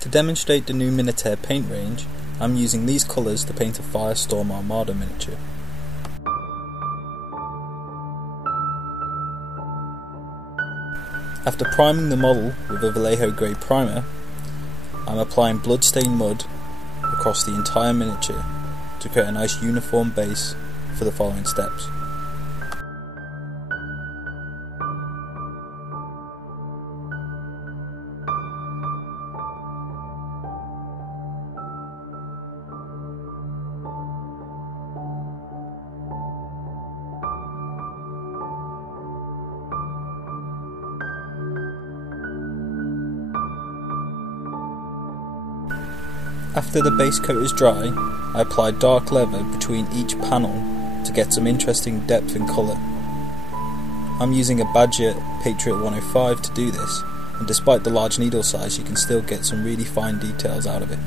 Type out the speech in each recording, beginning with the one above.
To demonstrate the new Minitaire Paint range, I'm using these colours to paint a Firestorm Armada miniature. After priming the model with a Vallejo grey primer, I'm applying bloodstained mud across the entire miniature to create a nice uniform base for the following steps. After the base coat is dry, I apply dark leather between each panel to get some interesting depth and colour. I'm using a Badger Patriot 105 to do this, and despite the large needle size you can still get some really fine details out of it.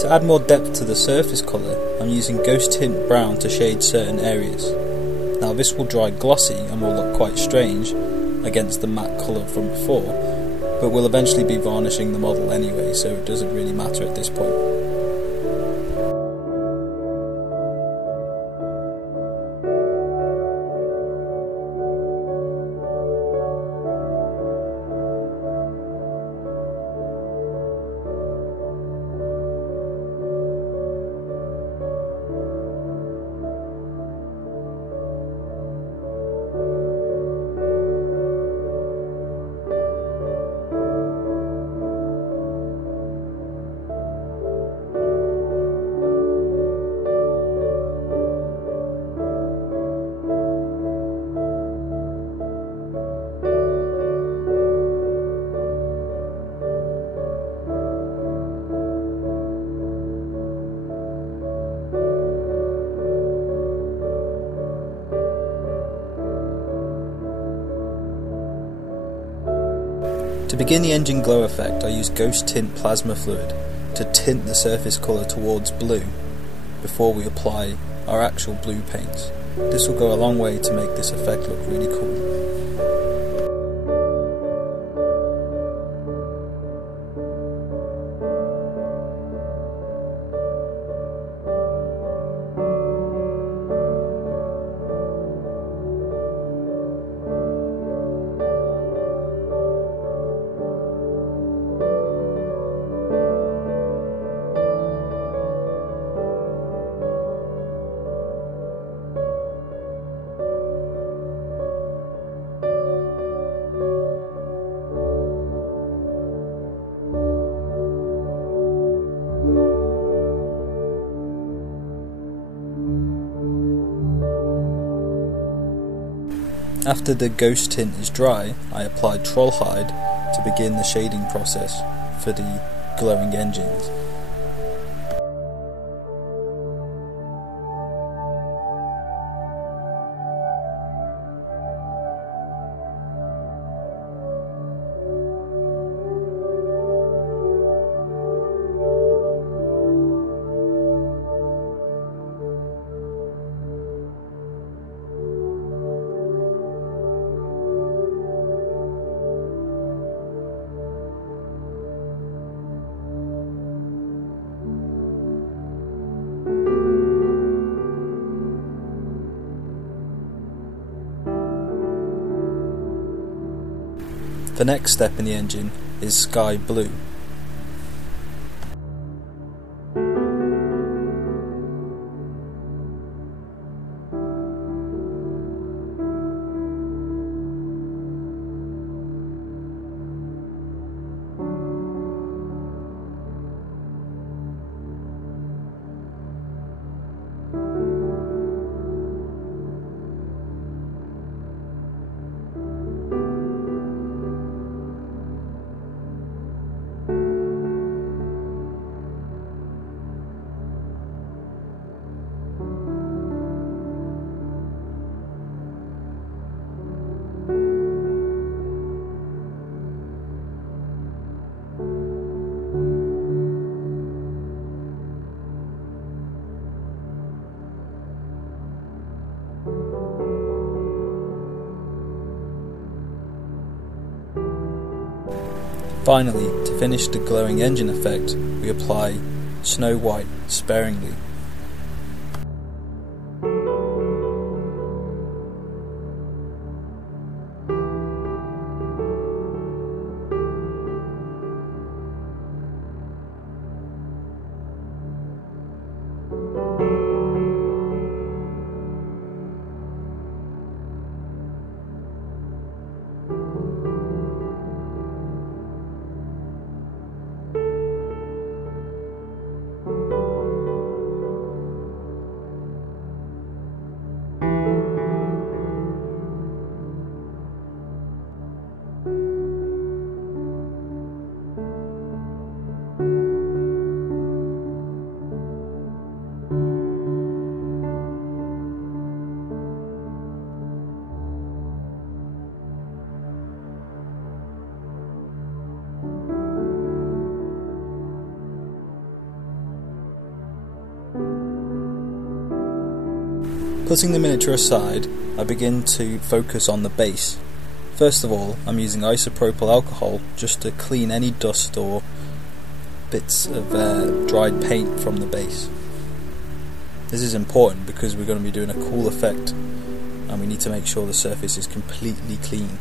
To add more depth to the surface colour, I'm using Ghost Tint Brown to shade certain areas. Now this will dry glossy and will look quite strange against the matte colour from before, but we'll eventually be varnishing the model anyway, so it doesn't really matter at this point. To begin the engine glow effect, I use Ghost Tint plasma fluid to tint the surface colour towards blue before we apply our actual blue paints. This will go a long way to make this effect look really cool. After the ghost tint is dry, I apply Troll Hide to begin the shading process for the glowing engines. The next step in the engine is sky blue. Finally, to finish the glowing engine effect, we apply Snow White sparingly. Putting the miniature aside, I begin to focus on the base. First of all, I'm using isopropyl alcohol just to clean any dust or bits of dried paint from the base. This is important because we're going to be doing a cool effect and we need to make sure the surface is completely clean.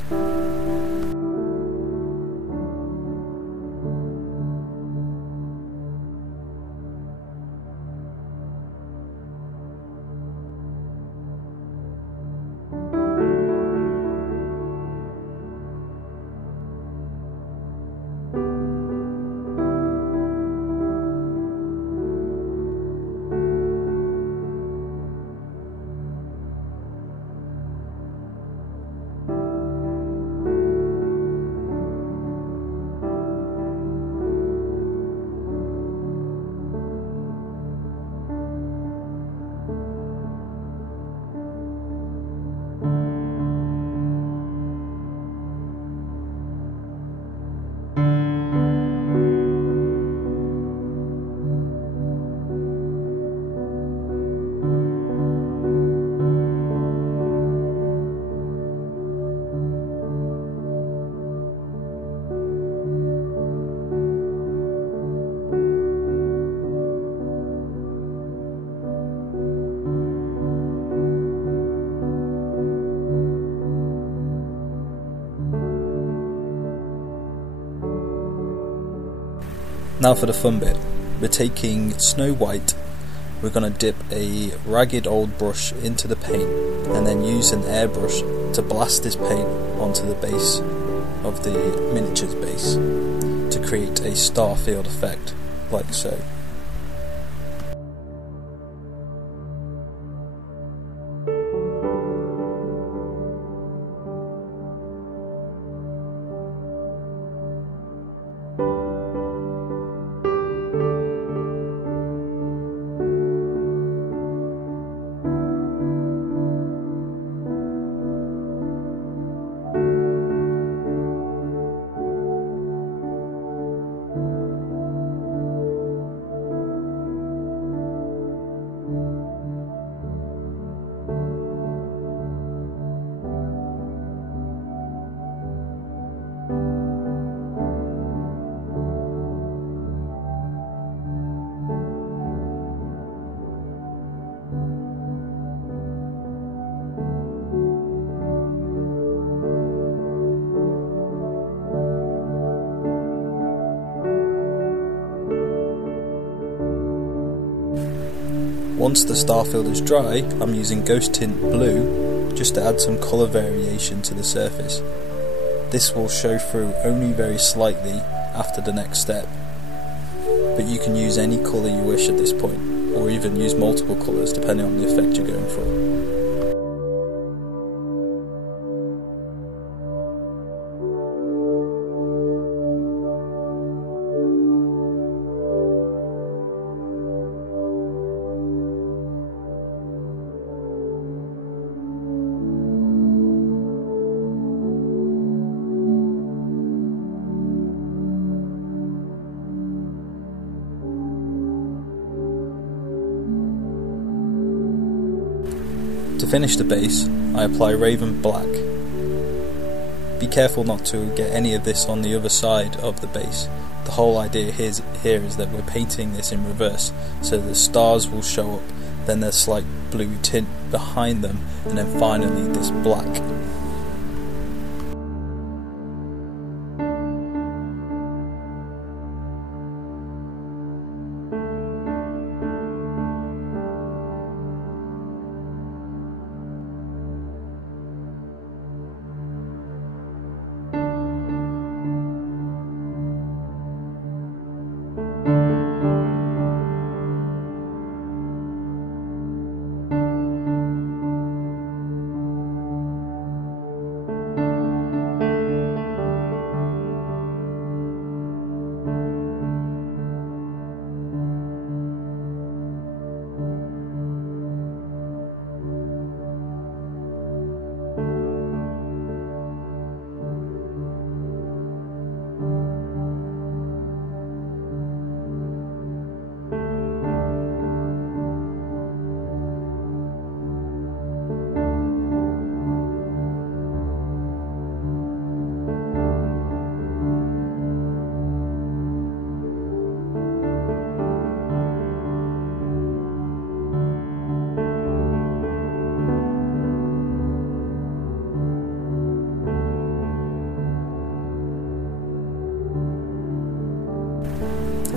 Now for the fun bit. We're taking Snow White, we're going to dip a ragged old brush into the paint and then use an airbrush to blast this paint onto the base of the miniature's base to create a star field effect, like so. Once the starfield is dry, I'm using Ghost Tint Blue just to add some colour variation to the surface. This will show through only very slightly after the next step, but you can use any colour you wish at this point, or even use multiple colours depending on the effect you're going for. To finish the base, I apply Raven Black. Be careful not to get any of this on the other side of the base. The whole idea here is that we're painting this in reverse, so the stars will show up, then there's slight blue tint behind them, and then finally this black.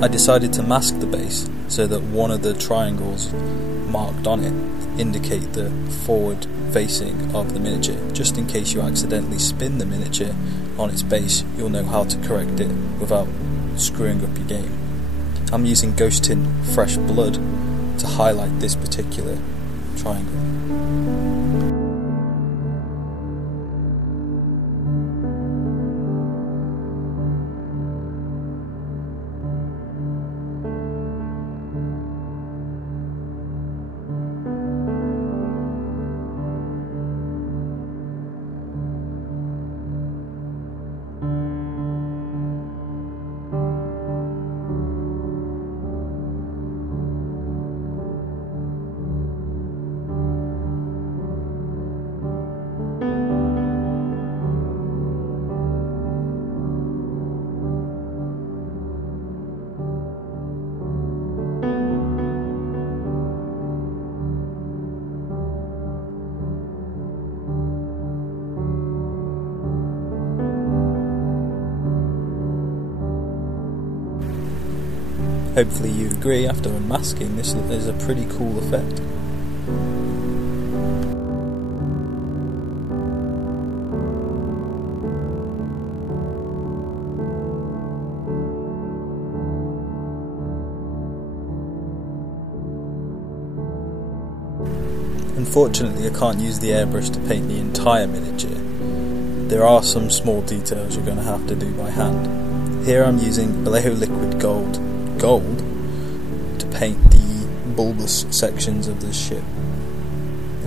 I decided to mask the base so that one of the triangles marked on it indicate the forward facing of the miniature. Just in case you accidentally spin the miniature on its base, you'll know how to correct it without screwing up your game. I'm using Ghost Tint Fresh Blood to highlight this particular triangle. Hopefully you agree, after unmasking, this is a pretty cool effect. Unfortunately, I can't use the airbrush to paint the entire miniature. There are some small details you're going to have to do by hand. Here I'm using Vallejo Liquid Gold to paint the bulbous sections of this ship.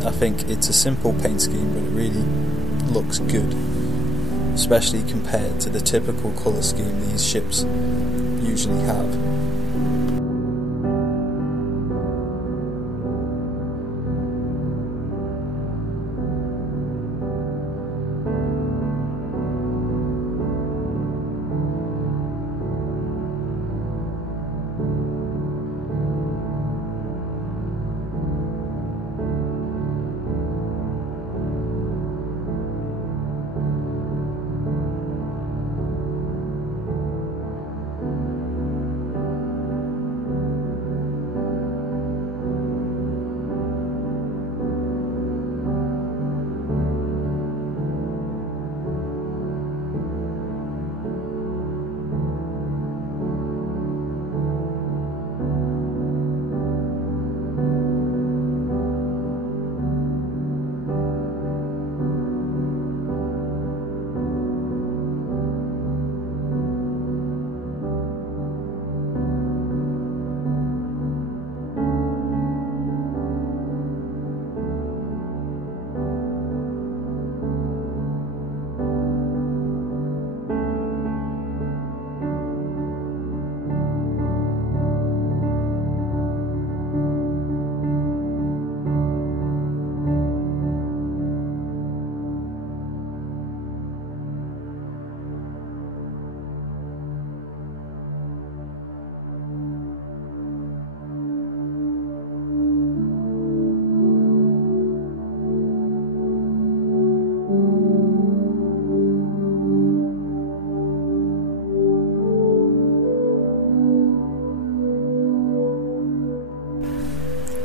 I think it's a simple paint scheme, but it really looks good, especially compared to the typical colour scheme these ships usually have.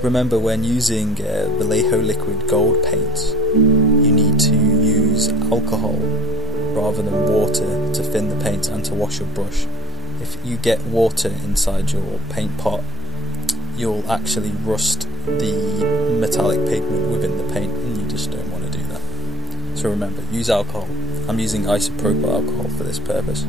Remember, when using Vallejo Liquid Gold paints, you need to use alcohol rather than water to thin the paint and to wash your brush. If you get water inside your paint pot, you'll actually rust the metallic pigment within the paint, and you just don't want to do that. So remember, use alcohol. I'm using isopropyl alcohol for this purpose.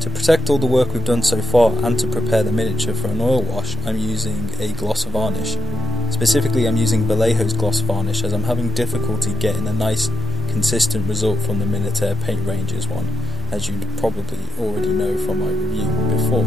To protect all the work we've done so far and to prepare the miniature for an oil wash, I'm using a gloss varnish. Specifically, I'm using Vallejo's gloss varnish as I'm having difficulty getting a nice consistent result from the Minitaire Paint ranges one, as you'd probably already know from my review before.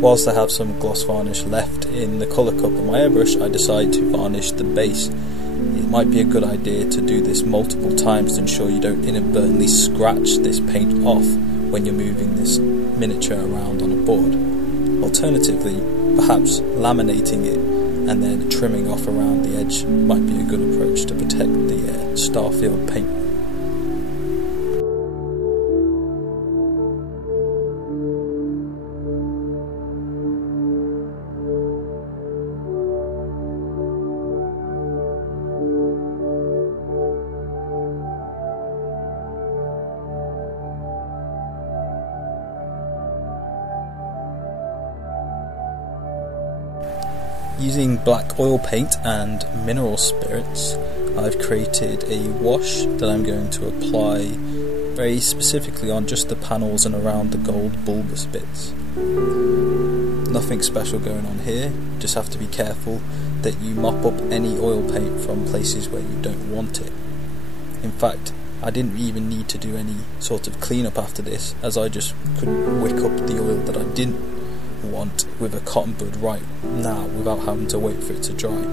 Whilst I have some gloss varnish left in the colour cup of my airbrush, I decide to varnish the base. It might be a good idea to do this multiple times to ensure you don't inadvertently scratch this paint off when you're moving this miniature around on a board. Alternatively, perhaps laminating it and then trimming off around the edge might be a good approach to protect the Starfield paint. Using black oil paint and mineral spirits, I've created a wash that I'm going to apply very specifically on just the panels and around the gold bulbous bits. Nothing special going on here, just have to be careful that you mop up any oil paint from places where you don't want it. In fact, I didn't even need to do any sort of cleanup after this, as I just could wick up the oil that I didn't want with a cotton bud right now without having to wait for it to dry.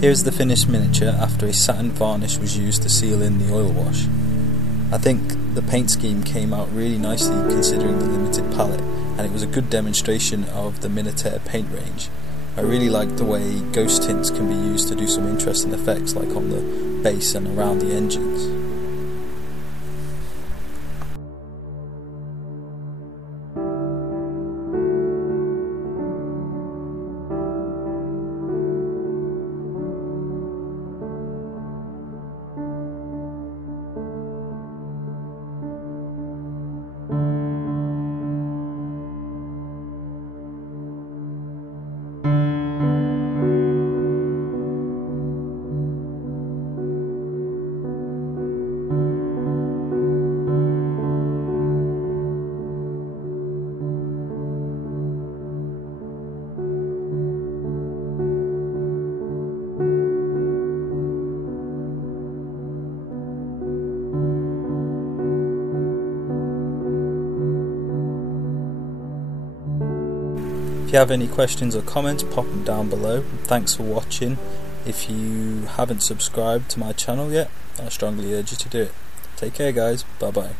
Here's the finished miniature after a satin varnish was used to seal in the oil wash. I think the paint scheme came out really nicely considering the limited palette, and it was a good demonstration of the Minitaire Paint range. I really liked the way ghost tints can be used to do some interesting effects, like on the base and around the engines. If you have any questions or comments, pop them down below. Thanks for watching. If you haven't subscribed to my channel yet, I strongly urge you to do it. Take care guys, bye bye.